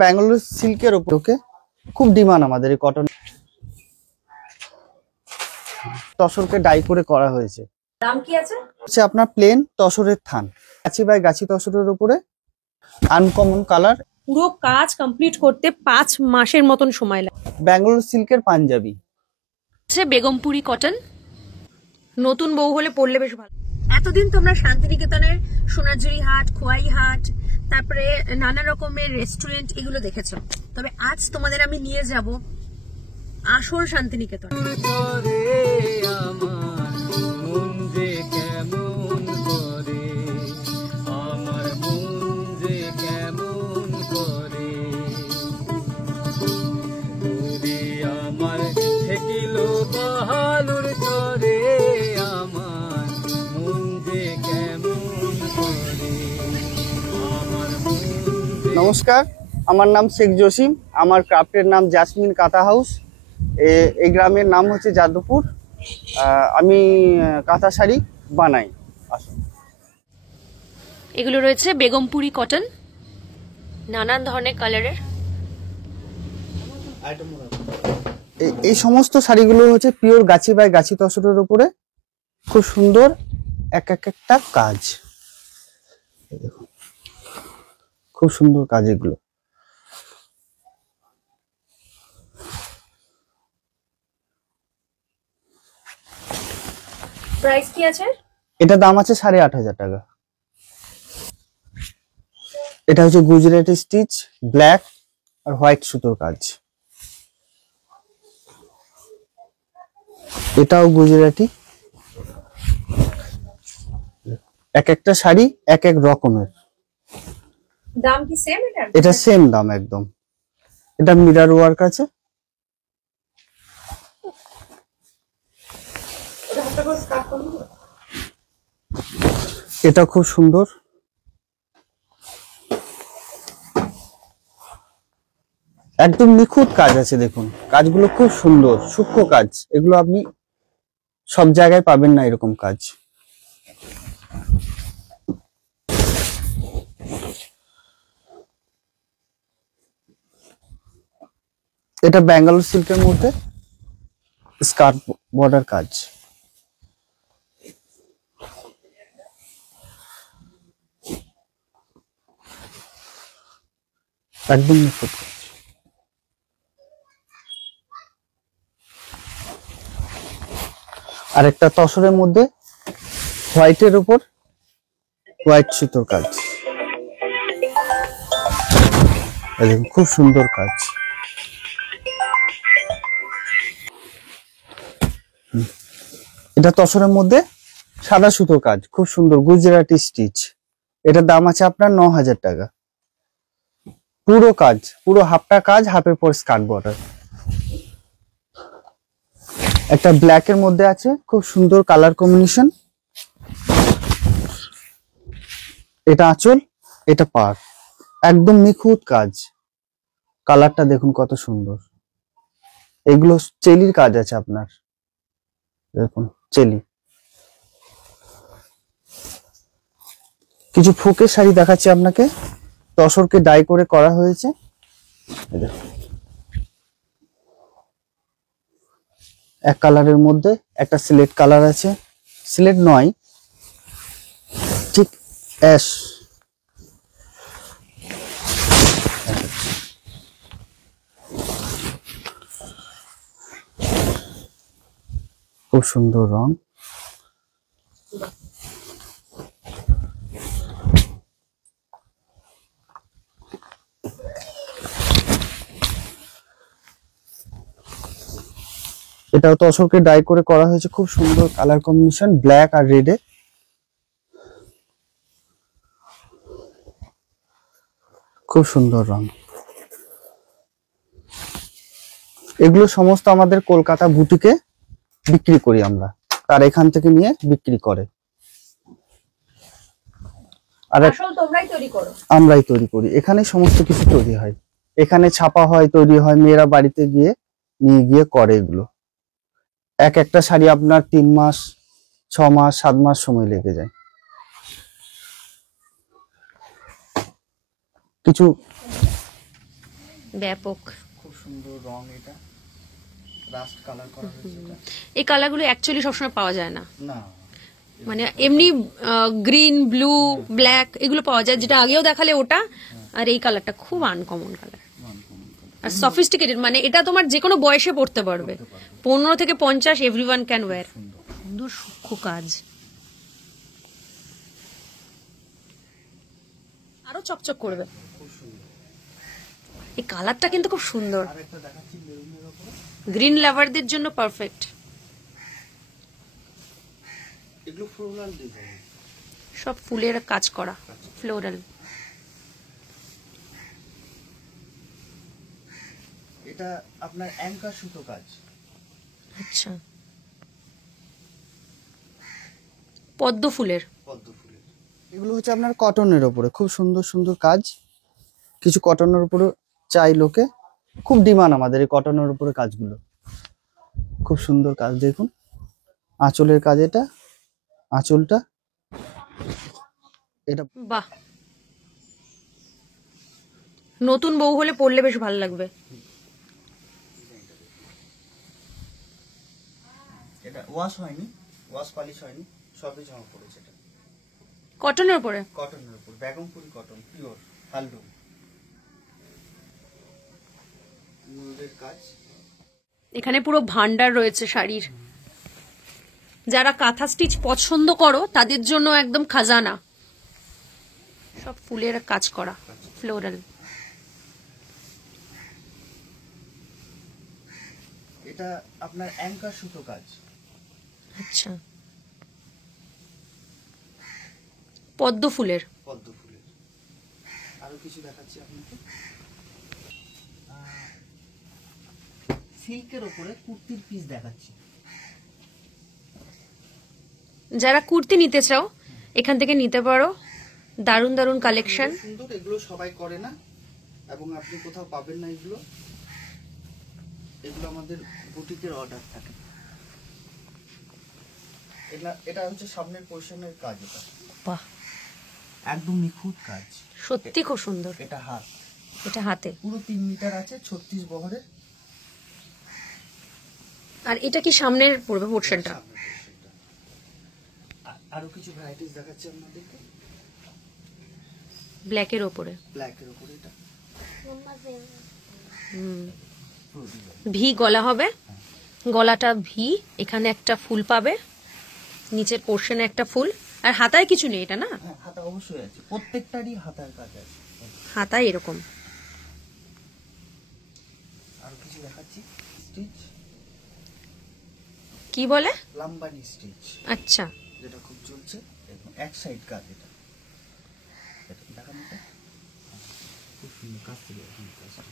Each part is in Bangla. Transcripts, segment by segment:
ব্যাঙ্গালোর সিল্কের উপরে খুব ডিমান্ড আমাদের এই কটন তসরকে ডাই করে করা হয়েছে। দাম কি আছে? হচ্ছে আপনার প্লেন তসরের থান, গাছি বাই গাছি তসরের উপরে আনকমন কালার। পুরো কাজ কমপ্লিট করতে 5 মাসের মতন সময় লাগে। ব্যাঙ্গালোর সিল্কের পাঞ্জাবি, বেগমপুরি কটন, নতুন বউ হলে পরলে বেশ ভালো। এতদিন তোমরা শান্তিনিকেতনের সোনাঝুরি হাট, খোয়াই হাট, তারপরে নানা রকমের রেস্টুরেন্ট এগুলো দেখেছো, তবে আজ তোমাদের আমি নিয়ে যাব আসল শান্তিনিকেতন। নমস্কার, আমার নাম শেখ জসিম। আমার ক্রাফটের নাম জাসমিন কাঁথা হাউস। এই গ্রামের নাম হচ্ছে যাদবপুর। আমি কাঁথা শাড়ি বানাই। আসুন। এগুলো রয়েছে বেগমপুরি কটন, নানান ধরনের কালারের। এই সমস্ত শাড়িগুলো হচ্ছে পিওর গাছি বাই গাছি তসরের উপরে খুব সুন্দর একটা কাজ। দেখুন, খুব সুন্দর কাজ এগুলো। প্রাইস কি আছে? এটা দাম আছে 8,500 টাকা। এটা হচ্ছে গুজরাটি স্টিচ, ব্ল্যাক আর হোয়াইট সুতোর কাজ। এটাও গুজরাটি। এক একটা শাড়ি এক এক রকমের। দাম কি সেম? এটা সেম দাম একদম। এটা মিরর ওয়ার্ক আছে। এটা খুব সুন্দর। একদম নিখুঁত কাজ আছে, দেখুন কাজগুলো খুব সুন্দর, সূক্ষ্ম কাজ। এগুলো আপনি সব জায়গায় পাবেন না এরকম কাজ। এটা ব্যাঙ্গালোর সিল্কের মধ্যে স্কার্ট বর্ডার কাজ। একদম নিখুঁত কাজ। আর একটা তসরের মধ্যে হোয়াইটের উপর হোয়াইট সুতোর কাজ। দেখুন খুব সুন্দর কাজ। এটা তসরের মধ্যে সাদা সুতোর কাজ, খুব সুন্দর গুজরাটি স্টিচ। এটার দাম আছে আপনার 9,000 টাকা। পুরো কাজ, পুরো হাফটা কাজ, হাফের পর স্কার্ট বর্ডার। একটা ব্ল্যাক এর মধ্যে আছে, খুব সুন্দর কালার কম্বিনেশন। এটা আঁচল, এটা পাড়, একদম নিখুঁত কাজ। কালারটা দেখুন কত সুন্দর। এগুলো চেলির কাজ আছে আপনার, দেখুন চেলি। কিছু ফোকের শাড়ি দেখাচ্ছি আপনাকে, তসরকে ডাই করে করা হয়েছে। এক কালারের মধ্যে একটা সিলেট কালার আছে, সিলেট নয় ঠিক অ্যাশ। খুব সুন্দর রং। এটাও তসরকে ডাই করে করা হয়েছে, খুব সুন্দর কালার কম্বিনেশন, ব্ল্যাক আর রেডে। খুব সুন্দর রং। এগুলো সমস্ত আমাদের কলকাতা বুটিকে বিক্রি করি আমরা, আর এখান থেকে নিয়ে বিক্রি করে। আর তোমরাই তৈরি করো? আমরাই তৈরি করি, এখানে সমস্ত কিছু তৈরি হয়, এখানে ছাপা হয়, তৈরি হয়, মেয়েরা বাড়িতে গিয়ে নিয়ে গিয়ে করে এগুলো। এক একটা শাড়ি আপনার 3 মাস, 6 মাস, 7 মাস সময় লেগে যায়। কিছু ব্যাপক। খুব সুন্দর রং, এটা রাস্ট কালার করা হয়েছে এটা। এই কালারগুলো অ্যাকচুয়ালি সবসময় পাওয়া যায় না, না মানে এমনি গ্রিন, ব্লু, ব্ল্যাক এগুলো পাওয়া যায়, যেটা আগেও দেখালে ওটা, আর এই কালারটা খুব আনকমন কালার আর সফিস্টিকেটেড, মানে এটা তোমার যে কোনো বয়সে পড়তে পারবে, 15 থেকে 50 এভরিওয়ান ক্যান ওয়্যার। সুন্দর সূক্ষ্ম কাজ, আরো চকচক করবে। এই কালারটা কিন্তু খুব সুন্দর, আরেকটা দেখাচ্ছি মেরুনের উপরে, গ্রিন লাভারদের জন্য পারফেক্ট। এগুলো ফ্লোরাল ডিজাইন, সব ফুলের কাজ করা, ফ্লোরাল। এটা আপনার অ্যাঙ্কার সুতো কাজ। আচ্ছা, পদ্ম ফুলের। পদ্ম ফুলের এগুলো হচ্ছে আপনার কটনের উপরে, খুব সুন্দর সুন্দর কাজ। কিছু কটনের উপরে চাই লোকে, খুব ডিমান্ড আমাদের এই কটনের উপরে কাজগুলো। খুব সুন্দর কাজ, দেখুন আঁচলের কাজ, এটা আঁচলটা, এটা বাহ, নতুন বউ হলে পরলে বেশ ভালো লাগবে। এটা ওয়াশ হয়নি, ওয়াশ পালিশ হয়নি, সবই জমা পড়েছে। এটা কটনের উপরে, কটনের উপর, বেগমপুরি কটন, পিওর হালডুম নূরের কাজ। এখানে পুরো ভান্ডার রয়েছে শাড়ির। যারা কাঁথা স্টিচ পছন্দ করো তাদের জন্য একদম খাজানা, সব ফুলের কাজ করা, ফ্লোরাল। এটা আপনার অ্যাঙ্কার সুতো কাজ। আচ্ছা, পদ্ম ফুলের। পদ্ম ফুলের আরো কিছু দেখাচ্ছি আপনাকে, সিল্কের উপরে কুর্তির পিস দেখাচ্ছি। যারা কুর্তি নিতে চাও এখান থেকে নিতে পারো, দারুন দারুন কালেকশন। সুন্দর, এগুলো সবাই করে না এবং আপনি কোথাও পাবেন না এগুলো। এগুলো আমাদের বুটিকের অর্ডার থাকে। এটা হচ্ছে সামনের পোর্শনের কাজ, এটা বাহ, একদম নিখুঁত কাজ, সত্যি খুব সুন্দর। এটা হাত, এটা হাতে, পুরো 3 মিটার আছে, 36 বহরে। আর এটা কি সামনের পড়বে পোর্শনটা? আরো কিছু ভ্যারাইটিস দেখাচ্ছি আপনাদেরকে, ব্ল্যাকের ওপরে, ব্ল্যাকের উপরে, এটা ভি গলা হবে, গলাটা ভি, এখানে একটা ফুল পাবে, নিচের পোর্শনে একটা ফুল, আর হাতায় কিছু নেই এটা না? হ্যাঁ, হাতা অবশ্যই আছে, প্রত্যেকটারই হাতার কাজ আছে, হাতায় এরকম। আরো কিছু দেখাচ্ছি, স্টিচ কি বলে? লাম্বানি স্টিচ, আচ্ছা, যেটা খুব চলছে, দেখুন এক সাইড কাজ, এটা দেখান, এটা খুব সুন্দর কাজ থেকে কাজটা।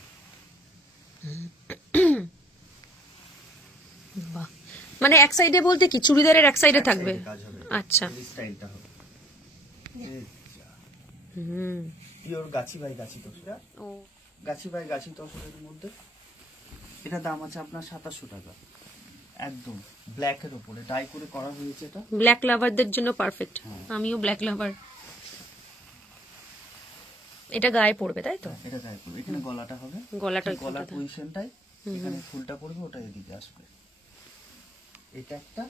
বাহ, মানে এক সাইডে বলতে কি চুড়িদারের এক সাইডে থাকবে? আচ্ছা, স্টাইলটা হবে pure Gachhi by Gachhi তসরা, O Gachhi by গাছি তসরের মধ্যে। এটা দাম আছে আপনার 2700 টাকা, একদম ব্ল্যাক এর উপরে ডাই করে করা হয়েছে। এটা ব্ল্যাক লাভারদের জন্য পারফেক্ট, আমিও ব্ল্যাক লাভার। এটা গায়ে পড়বে তাই তো? এটা গায়ে পড়বে, এখানে গলাটা হবে, গলার পজিশনটাই এখানে ফুলটা পড়বে, ওটা এদিকে আসবে। এটা একটা,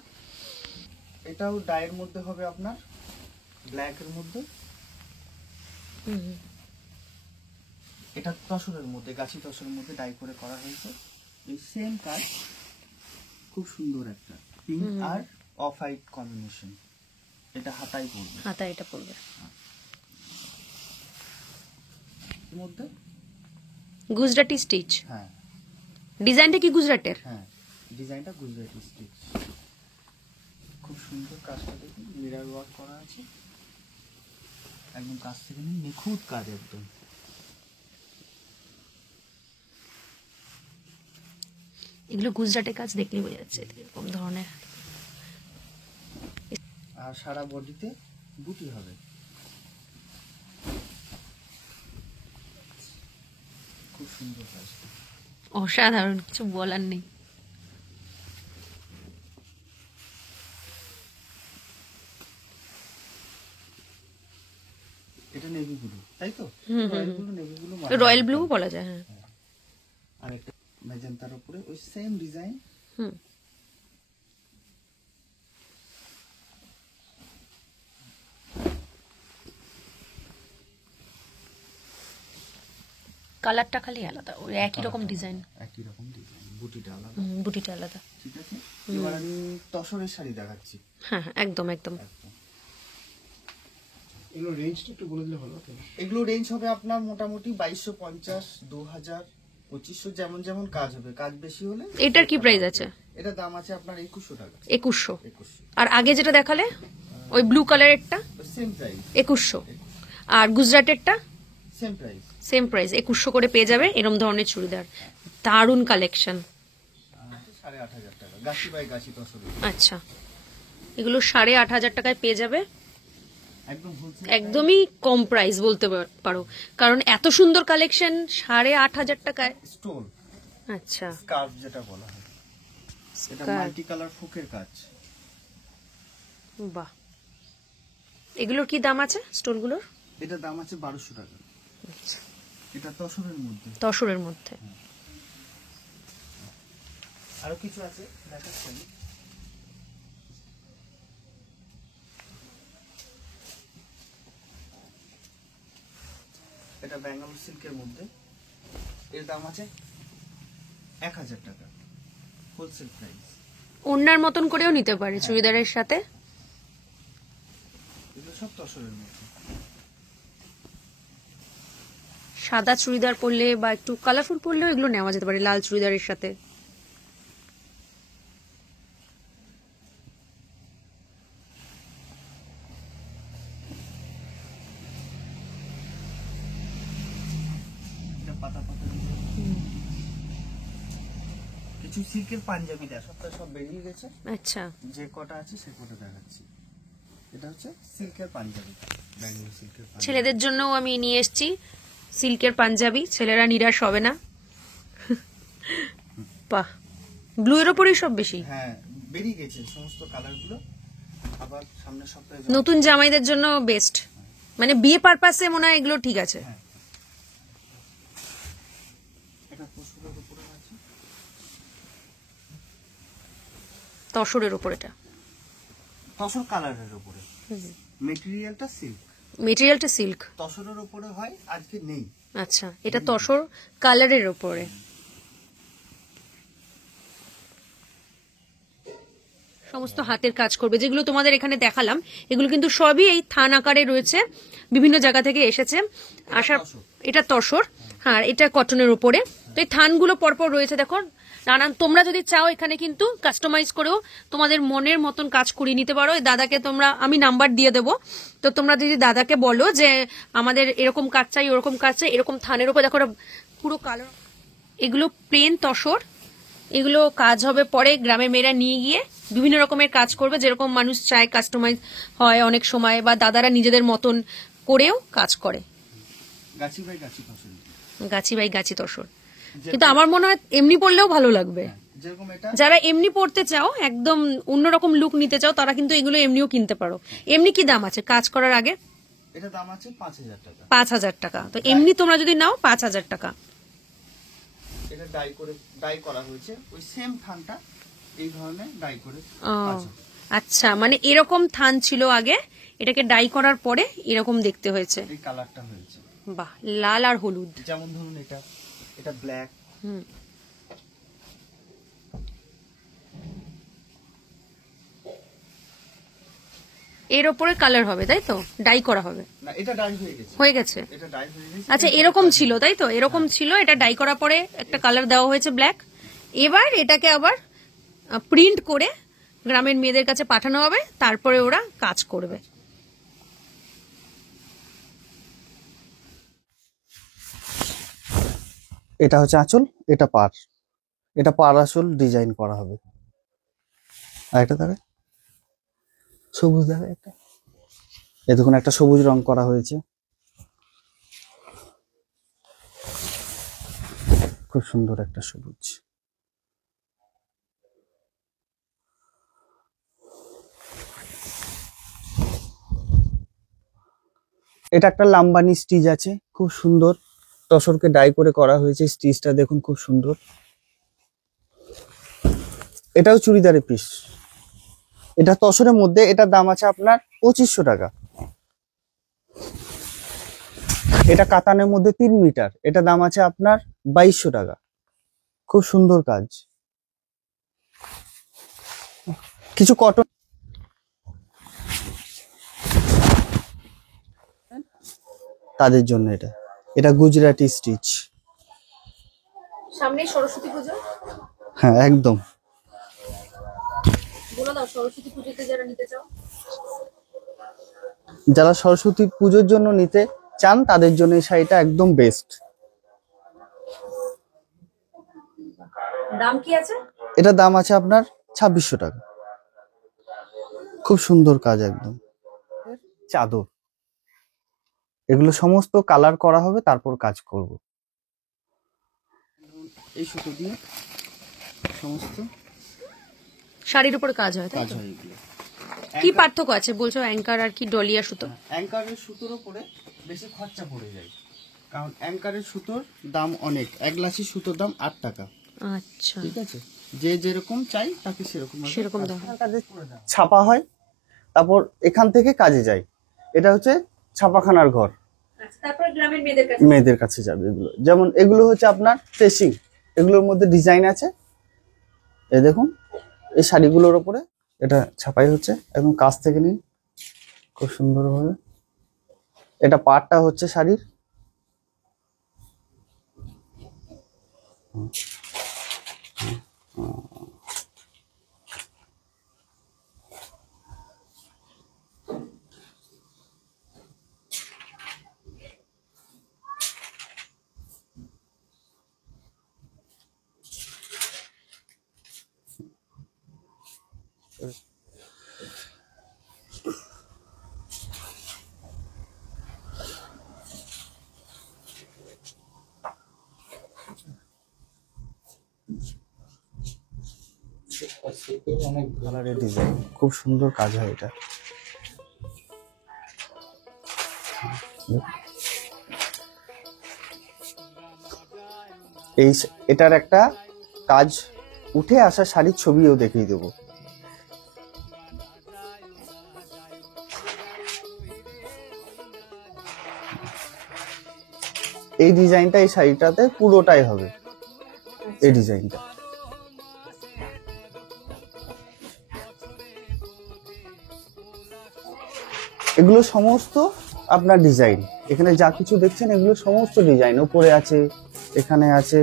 এটাও ডাইয়ের মধ্যে হবে আপনার, ব্ল্যাক এর মধ্যে। এটা তসরের মধ্যে, গাছি তসরের মধ্যে ডাই করে করা হয়েছে, এই সেম কাজ, খুব সুন্দর একটা পিঙ্ক আর অফ হোয়াইট কম্বিনেশন। এটা হাতায় পড়বে, হাতায় এটা পড়বে। এর মধ্যে গুজরাটি স্টিচ, হ্যাঁ ডিজাইনটা কি গুজরাটের? হ্যাঁ, ডিজাইনটা গুজরাটি স্টিচ, খুব সুন্দর কাজটা দেখুন, মিরর ওয়ার্ক করা আছে, একদম কাছ থেকে নিখুঁত কাজ একদম। এগুলো গুজরাটের কাজ দেখলেই বোঝা যাচ্ছে এরকম ধরনের। আর সারা বডিতে বুটি হবে, খুব সুন্দর কাজ, অসাধারণ, কিছু বলার নেই। এটা নেভি ব্লু, তাই তো? Royal blue, navy blue, royal blue বলা যায়, হ্যাঁ। আর একটা ম্যাজেন্টার উপরে ওই সেম ডিজাইন। হুম, কালারটা খালি আলাদা, ওই একই রকম ডিজাইন, একই রকম ডিজাইন, বুটিটা আলাদা। বুটিটা আলাদা। ঠিক আছে, এবার আমি তসরের শাড়ি দেখাচ্ছি। হ্যাঁ হ্যাঁ, একদম একদম। এগুলো রেঞ্জটা একটু বলে দিলে ভালো হতো। এগুলো রেঞ্জ হবে আপনার মোটামুটি 2250, 2000, 2500, যেমন যেমন কাজ হবে। কাজ বেশি হলে এটার কি প্রাইস আছে? এটা দাম আছে আপনার 2100 টাকা। 2100। 2100 আর আগে যেটা দেখালে ওই ব্লু কালারেরটা সেম প্রাইস 2100। আর গুজরাটেরটা সেম প্রাইস। সেম প্রাইস 2100 করে পেয়ে যাবে এরকম ধরনের চুড়িদার। দারুণ কালেকশন। 8500 টাকা গাছি বাই গাছি তসর। আচ্ছা, এগুলো 8500 টাকায় পেয়ে যাবে। একদম হোলসেল, একদমই কম প্রাইস বলতে পারো, কারণ এত সুন্দর কালেকশন 8500 টাকায়। স্টোল আচ্ছা, স্কার্ফ যেটা বলা হয়, এটা Scarf। মাল্টি কালার ফুকের কাজ। বাহ, এগুলোর কি দাম আছে স্টোনগুলোর? এটা দাম আছে 1200 টাকা। আচ্ছা, এটা তসরের মধ্যে। তসরের মধ্যে। আরো কিছু আছে দেখাচ্ছি আমি। এটা ব্যাঙ্গালোর সিল্কের মধ্যে, এর দাম আছে 1000 টাকা হোলসেল প্রাইস। ওড়নার মতন করেও নিতে পারে চুড়িদারের সাথে। এগুলো সব তসরের মধ্যে। সাদা চুড়িদার পরলে বা একটু কালারফুল পরলেও এগুলো নেওয়া যেতে পারে লাল চুড়িদারের সাথে। এটা পাতা পাতা কিছু সিল্কের পাঞ্জাবি দেয়, সপ্তাহে সব বেরিয়ে গেছে। আচ্ছা, যে কটা আছে সে কটা দেখাচ্ছি। এটা হচ্ছে সিল্কের পাঞ্জাবি, ব্যাঙ্গালোর সিল্কের পাঞ্জাবি। ছেলেদের জন্যও আমি নিয়ে এসেছি সিল্কের পাঞ্জাবি, ছেলেরা নিরাশ হবে না। বাহ, ব্লু এর ওপরেই সব বেশি। হ্যাঁ, বেরিয়ে গেছে সমস্ত কালার গুলো, আবার সামনের সপ্তাহে নতুন জামাইদের জন্য বেস্ট, মানে বিয়ে পারপাসে মনে হয় এগুলো ঠিক আছে। হ্যাঁ। এটা তসরের উপরে আছে, তসরের ওপর এটা, তসর কালারের উপরে, মেটেরিয়ালটা সিল্ক, মেটেরিয়ালটা সিল্ক। তসরের উপরে হয়, আজকে নেই। আচ্ছা, এটা তসর কালারের ওপরে। সমস্ত হাতের কাজ করবে, যেগুলো তোমাদের এখানে দেখালাম এগুলো কিন্তু সবই এই থান আকারে রয়েছে, বিভিন্ন জায়গা থেকে এসেছে আসার। এটা তসর, হ্যাঁ, এটা কটনের উপরে। তো এই থানগুলো পরপর রয়েছে দেখো নানান। তোমরা যদি চাও এখানে কিন্তু কাস্টমাইজ করেও তোমাদের মনের মতন কাজ করিয়ে নিতে পারো। এই দাদাকে আমি নাম্বার দিয়ে দেবো, তো তোমরা যদি দাদাকে বলো যে আমাদের এরকম কাজ চাই, ওরকম কাজ চাই, এরকম থানের উপর দেখো পুরো কালো। এগুলো প্লেন তসর, এগুলো কাজ হবে পরে গ্রামের মেয়েরা নিয়ে গিয়ে বিভিন্ন রকমের কাজ করবে, যেরকম মানুষ চায় কাস্টমাইজ হয় অনেক সময়, বা দাদারা নিজেদের মতন করেও কাজ করে। গাছি by Gachhi tussar, Gachhi by গাছি তসর। কিন্তু আমার মনে হয় এমনি পড়লেও ভালো লাগবে। যেরকম এটা যারা এমনি পড়তে চাও, একদম অন্যরকম লুক নিতে চাও, তারা কিন্তু এগুলো এমনিও কিনতে পারো। এমনি কি দাম আছে কাজ করার আগে? এটা দাম আছে 5000 টাকা। 5000 টাকা। তো এমনি তোমরা যদি নাও 5000 টাকা। এটা ডাই করা হয়েছে, ওই সেম থানটা এই ধরনের ডাই করে ও, আছে। আচ্ছা, মানে এরকম থান ছিল আগে, এটাকে ডাই করার পরে এরকম দেখতে হয়েছে। এই কালারটা হয়েছে। বাহ, লাল আর হলুদ। যেমন ধরুন এটা ব্ল্যাক, হুম, এর ওপরে কালার হবে তাই তো, ডাই করা হবে। না এটা ডাই হয়ে গেছে, হয়ে গেছে। এটা ডাই হয়ে গেছে। আচ্ছা, এরকম ছিল তাই তো, এরকম ছিল, এটা ডাই করার পরে একটা কালার দেওয়া হয়েছে ব্ল্যাক। এবার এটাকে আবার প্রিন্ট করে গ্রামের মেয়েদের কাছে পাঠানো হবে, তারপরে ওরা কাজ করবে। এটা হচ্ছে আঁচল, এটা পাড়, এটা পাড় আঁচল ডিজাইন করা হবে। আর একটা দেখে সবুজ দেখে একটা, এই দেখুন একটা সবুজ রং করা হয়েছে, খুব সুন্দর একটা সবুজ। এটা একটা লাম্বানি স্টিচ আছে, খুব সুন্দর তসরকে ডাই করে করা হয়েছে, স্টিচটা দেখুন খুব সুন্দর। এটাও চুড়িদারের পিস, এটা তসরের মধ্যে, এটার দাম আছে আপনার 2500 টাকা। এটা কাতানের মধ্যে 3 মিটার, এটা দাম আছে আপনার 2200 টাকা। খুব সুন্দর কাজ। কিছু কটন, তাদের জন্য এটা, এটা গুজরাটি স্টিচ। সামনে সরস্বতী পুজো, হ্যাঁ একদম। বলে দাও সরস্বতী পুজোতে যারা নিতে চাও। যারা সরস্বতী পুজোর জন্য নিতে চান তাদের জন্য এই শাড়িটা একদম বেস্ট। দাম কি আছে? এটা দাম আছে আপনার 2600 টাকা। খুব সুন্দর কাজ একদম। চাদর, এগুলো সমস্ত কালার করা হবে, তারপর কাজ করব। এই সুতো দিয়ে সমস্ত শাড়ির উপরে কাজ হয়, তাই কাজ তো? হয় এগুলো। কি পার্থক্য আছে বলছো অ্যাঙ্কার আর কি ডলিয়া সুতো? অ্যাঙ্কারের সুতোর উপরে বেশি খরচা পড়ে যায়, কারণ অ্যাঙ্কারের সুতোর দাম অনেক। এক গ্লাসি সুতোর দাম 8 টাকা। আচ্ছা, ঠিক আছে, যে যেরকম চাই তাকে সেরকম সেরকম দাম। ছাপা হয়, তারপর এখান থেকে কাজে যায়। এটা হচ্ছে ছাপাখানার ঘর, তারপর গ্রামের মেয়েদের কাছে মেয়েদের কাছে যাবে এগুলো। যেমন এগুলো হচ্ছে আপনার ট্রেসিং, এগুলোর মধ্যে ডিজাইন আছে। এই দেখুন, এই শাড়িগুলোর উপরে এটা ছাপাই হচ্ছে, একদম কাছ থেকে নিন খুব সুন্দরভাবে। এটা পাড়টা হচ্ছে শাড়ির। অনেক কালারের ডিজাইন, খুব সুন্দর কাজ হয় এটা। এটার একটা কাজ উঠে আসা শাড়ির ছবিও দেখিয়ে দেবো। এই ডিজাইনটা এই শাড়িটাতে পুরোটাই হবে, এই ডিজাইনটা। এগুলো সমস্ত আপনার ডিজাইন, এখানে যা কিছু দেখছেন এগুলো সমস্ত ডিজাইন। উপরে আছে, এখানে আছে,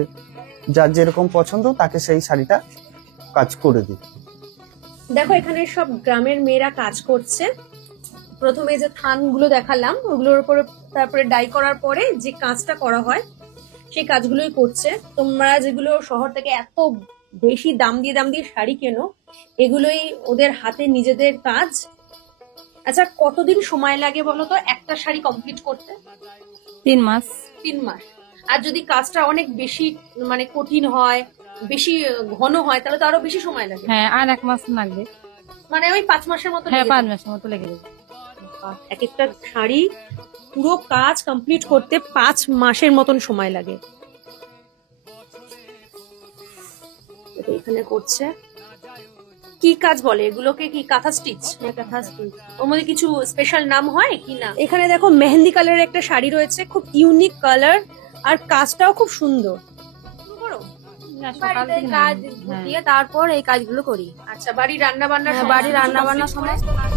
যার যেরকম পছন্দ তাকে সেই শাড়িটা কাজ করে দিই। দেখো এখানে সব গ্রামের মেয়েরা কাজ করছে। প্রথমে যে থানগুলো দেখালাম ওগুলোর উপরে, তারপরে ডাই করার পরে যে কাজটা করা হয় সেই কাজগুলোই করছে। তোমরা যেগুলো শহর থেকে এত বেশি দাম দিয়ে শাড়ি কেনো, এগুলোই ওদের হাতে নিজেদের কাজ। আচ্ছা, কতদিন সময় লাগে বলো তো একটা শাড়ি কমপ্লিট করতে? 3 মাস। 3 মাস। আর যদি কাজটা অনেক বেশি মানে কঠিন হয়, বেশি ঘন হয়, তাহলে তো আরো বেশি সময় লাগে। হ্যাঁ, আর 1 মাস লাগবে। মানে ওই 5 মাসের মতো হ্যাঁ, লেগে 5 যাবে। মাসের মতো লেগে যাবে। এক একটা শাড়ি পুরো কাজ কমপ্লিট করতে 5 মাসের মতন সময় লাগে। এটা এখানে করছে কি কাজ বলে এগুলোকে? কি কাঁথা স্টিচ? ওর মধ্যে কিছু স্পেশাল নাম হয় কি না? এখানে দেখো মেহেন্দি কালারের একটা শাড়ি রয়েছে, খুব ইউনিক কালার, আর কাজটাও খুব সুন্দর। শুরু করো। না, সকাল বাড়িতে থেকে কাজ হ্যাঁ। দিয়ে তারপর এই কাজগুলো করি। আচ্ছা, বাড়ির রান্না বান্না, বাড়ির রান্না বান্না সমস্ত কাজ